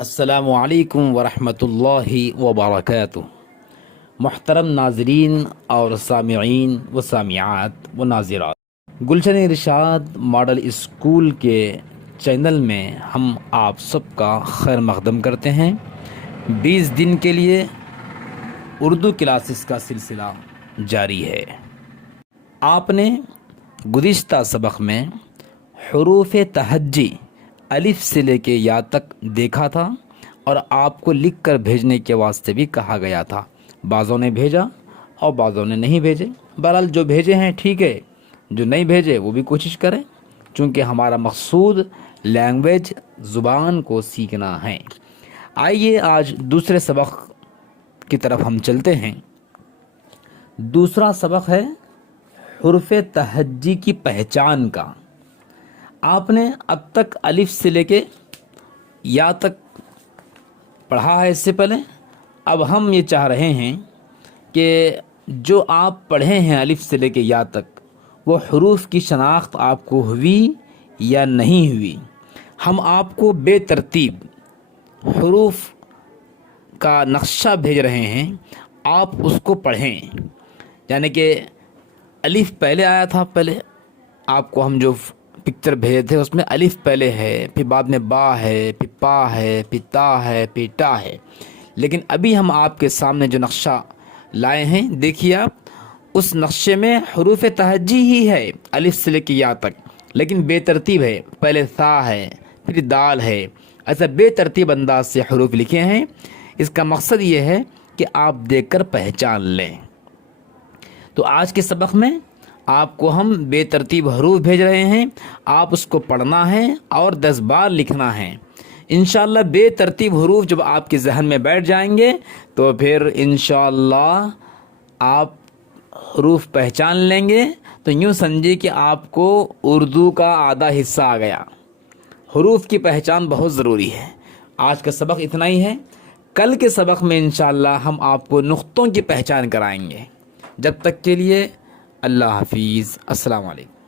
السلام علیکم ورحمۃ اللہ وبرکاتہ۔ محترم ناظرین اور سامعین و سامعات و ناظرات، گلشن ارشاد ماڈل اسکول کے چینل میں ہم آپ سب کا خیر مقدم کرتے ہیں۔ 20 دن کے لیے اردو کلاسز کا سلسلہ جاری ہے۔ آپ نے گزشتہ سبق میں حروف تہجی الف سے لے کے یا تک دیکھا تھا اور آپ کو لکھ کر بھیجنے کے واسطے بھی کہا گیا تھا۔ بعضوں نے بھیجا اور بعضوں نے نہیں بھیجے۔ بہرحال جو بھیجے ہیں ٹھیک ہے، جو نہیں بھیجے وہ بھی کوشش کریں، چونکہ ہمارا مقصود لینگویج زبان کو سیکھنا ہے۔ آئیے آج دوسرے سبق کی طرف ہم چلتے ہیں۔ دوسرا سبق ہے حروف تہجی کی پہچان کا۔ آپ نے اب تک الف سے لے کے یا تک پڑھا ہے اس سے پہلے۔ اب ہم یہ چاہ رہے ہیں کہ جو آپ پڑھے ہیں الف سے لے کے یا تک، وہ حروف کی شناخت آپ کو ہوئی یا نہیں ہوئی۔ ہم آپ کو بے ترتیب حروف کا نقشہ بھیج رہے ہیں، آپ اس کو پڑھیں۔ یعنی کہ الف پہلے آیا تھا، پہلے آپ کو ہم جو پکچر بھیجے تھے اس میں الف پہلے ہے، پھر بعد میں با ہے، پھر پا ہے، پھر تا ہے، پھر ٹا ہے۔ لیکن ابھی ہم آپ کے سامنے جو نقشہ لائے ہیں، دیکھیے آپ، اس نقشے میں حروف تہجی ہی ہے الف سے لے کے یا تک، لیکن بے ترتیب ہے۔ پہلے سا ہے، پھر دال ہے، ایسا بے ترتیب انداز سے حروف لکھے ہیں۔ اس کا مقصد یہ ہے کہ آپ دیکھ کر پہچان لیں۔ تو آج کے سبق میں آپ کو ہم بے ترتیب حروف بھیج رہے ہیں، آپ اس کو پڑھنا ہے اور 10 بار لکھنا ہے۔ انشاءاللہ بے ترتیب حروف جب آپ کے ذہن میں بیٹھ جائیں گے تو پھر انشاءاللہ آپ حروف پہچان لیں گے، تو یوں سمجھیے کہ آپ کو اردو کا آدھا حصہ آ گیا۔ حروف کی پہچان بہت ضروری ہے۔ آج کا سبق اتنا ہی ہے۔ کل کے سبق میں انشاءاللہ ہم آپ کو نقطوں کی پہچان کرائیں گے۔ جب تک کے لیے اللہ حافظ، السلام علیکم۔